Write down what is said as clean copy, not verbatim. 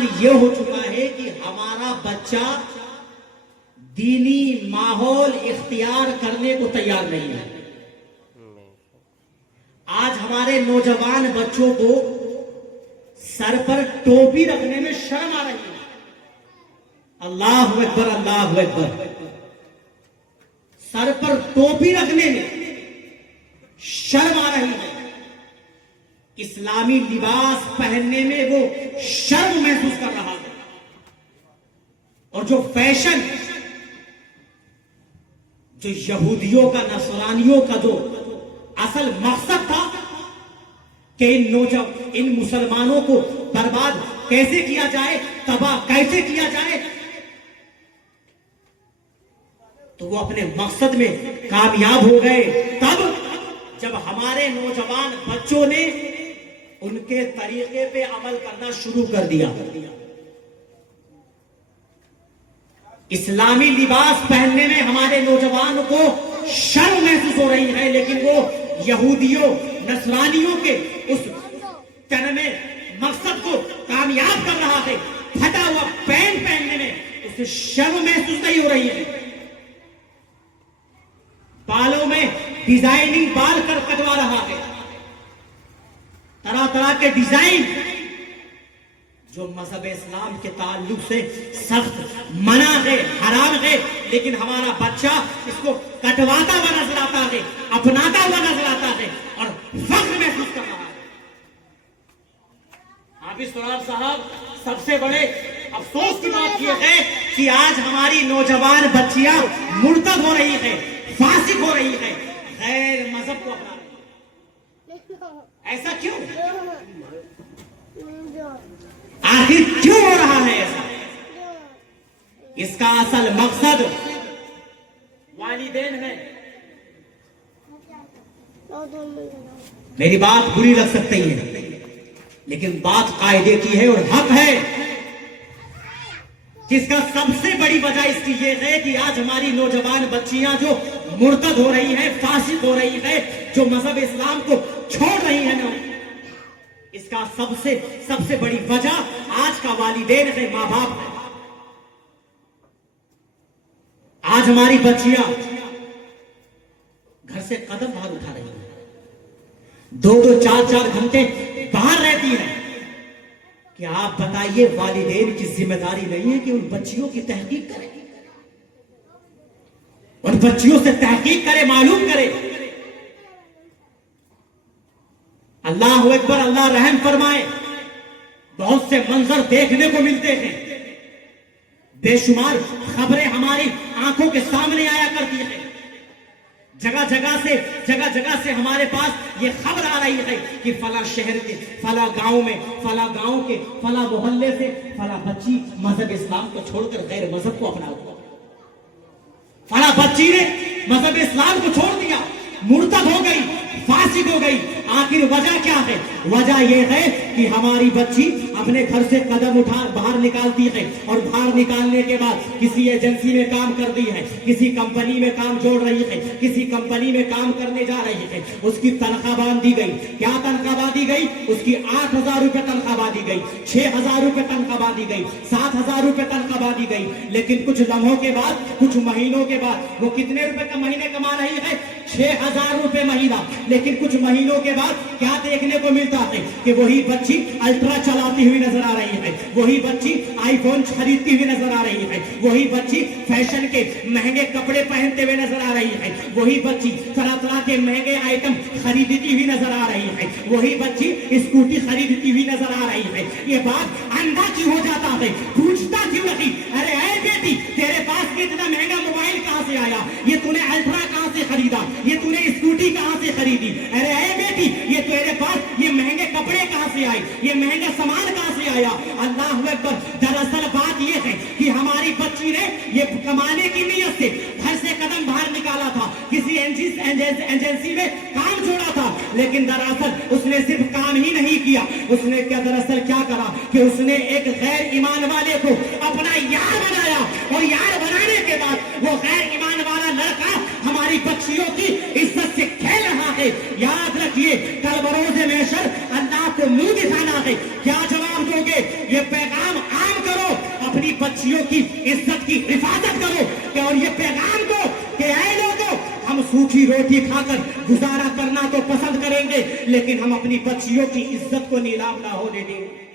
हाल ये हो चुका है कि हमारा बच्चा दीनी माहौल इख्तियार करने को तैयार नहीं है। आज हमारे नौजवान बच्चों को सर पर टोपी रखने में शर्म आ रही है। अल्लाहु अकबर, अल्लाहु अकबर। सर पर टोपी रखने में शर्म आ रही है। इस्लामी लिबास पहनने में वो शर्म महसूस कर रहा है। और जो फैशन, जो यहूदियों का, नसरानियों का जो असल मकसद था कि इन मुसलमानों को बर्बाद कैसे किया जाए, तबाह कैसे किया जाए, तो वो अपने मकसद में कामयाब हो गए तब जब हमारे नौजवान बच्चों ने उनके तरीके पे अमल करना शुरू कर दिया। इस्लामी लिबास पहनने में हमारे नौजवान को शर्म महसूस हो रही है, लेकिन वो यहूदियों, नसरानियों के उस तनमे मकसद को कामयाब कर रहा है। फटा हुआ पैंट पहनने में उसे शर्म महसूस नहीं हो रही है। बालों में डिजाइनिंग बाल कर कटवा रहा है, तरह तरह के डिजाइन जो मजहब इस्लाम के ताल्लुक से सख्त मना है, हराम है, लेकिन हमारा बच्चा इसको कटवाता हुआ नजर आता है, अपनाता हुआ नजर आता है और फख्र महसूस कर रहा है। हाफिज सरार साहब, सबसे बड़े अफसोस की बात यह है कि आज हमारी नौजवान बच्चियां मुर्तद हो रही है, फासिक हो रही है, गैर मजहब को अपना रही है। ऐसा क्यों? आखिर क्यों हो रहा है ऐसा? इसका असल मकसद वालिदैन है। मेरी बात बुरी लग सकती है, लेकिन बात कायदे की है और हक है। जिसका सबसे बड़ी वजह इसकी ये है कि आज हमारी नौजवान बच्चियां जो मुर्तद हो रही है, फासिक हो रही है, जो मजहब इस्लाम को छोड़ रही है ना, इसका सबसे बड़ी वजह आज का वालिदैन है, माँ बाप है। आज हमारी बच्चियां घर से कदम बाहर उठा रही है, 2-2, 4-4 घंटे बाहर रहती है। क्या आप बताइए, वालिदैन की जिम्मेदारी नहीं है कि उन बच्चियों की तहकीक करे, उन बच्चियों से तहकीक करे, मालूम करे। अल्लाह अकबर, अल्लाह रहम फरमाए। बहुत से मंजर देखने को मिलते हैं, बेशुमार खबरें हमारी आंखों के सामने आया करती है। जगह जगह से हमारे पास ये खबर आ रही है कि फला शहर के, फला गांव में, फला गांव के, फला मोहल्ले से फला बच्ची मजहब इस्लाम को छोड़कर गैर मजहब को अपना, फला बच्ची ने मजहब इस्लाम को छोड़ दिया, मुर्तद हो गई, फासिक हो गई। आखिर वजह क्या है? वजह यह है कि हमारी बच्ची अपने घर से कदम उठा बाहर निकालती है और बाहर निकालने के बाद किसी एजेंसी में काम कर दी है, किसी कंपनी में काम जोड़ रही है, किसी कंपनी में काम करने जा रही है, उसकी तनख्वाह बांध दी गई। क्या तनख्वाह बांधी गई? उसकी 8,000 रुपए तनख्वाह बांधी गई, 6,000 रुपए तनख्वाह बांधी गई, 7,000 रुपए तनख्वाह बांधी गई। लेकिन कुछ लम्हों के बाद, कुछ महीनों के बाद वो कितने रुपए का महीने कमा रही है? 6,000 रुपए महीना। लेकिन कुछ महीनों के बाद क्या देखने को मिलता है कि वही बच्ची अल्ट्रा चलाती हुई नजर आ रही है, वही बच्ची आईफोन खरीदती हुई नजर आ रही है, वही बच्ची फैशन के महंगे कपड़े पहनते हुए नजर आ रही है, वही बच्ची तरह तरह के महंगे आइटम खरीदती हुई नजर आ रही है, वही बच्ची स्कूटी खरीदती हुई नजर आ रही है। ये बात अंधा क्यों हो जाता है? पूछता क्यों नहीं? अरे ऐ बेटी, तेरे पास इतना महंगा मोबाइल कहां से आया? ये तूने अल्ट्रा कहां से खरीदा? ये तूने स्कूटी कहां से खरीदी? अरे ऐ बेटी, ये तेरे पास ये महंगे कपड़े कहां से आए? ये महंगा सामान कहां से आया? अल्लाह अकबर। दरअसल बात ये है कि हमारी बच्ची ने ये कमाने की नीयत से घर से कदम बाहर निकाला था, किसी एजेंसी में काम जोड़ा था, लेकिन दरअसल उसने सिर्फ काम ही नहीं किया, उसने दरअसल क्या करा कि उसने एक गैर ईमान वाले को अपना यार बनाया और यार बनाने के बाद वो गैर ईमान वाला लड़का हमारी बच्चियों की इज्जत से खेल रहा है। याद रखिए, कल बरोज़े महशर अल्लाह को मुंह दिखाना है। क्या जवाब दोगे? ये पैगाम बच्चियों की इज्जत की हिफाजत करो कि और ये पैगाम दो कि ऐ लोगों, हम सूखी रोटी खाकर गुजारा करना तो पसंद करेंगे, लेकिन हम अपनी बच्चियों की इज्जत को नीलाम ना होने देंगे।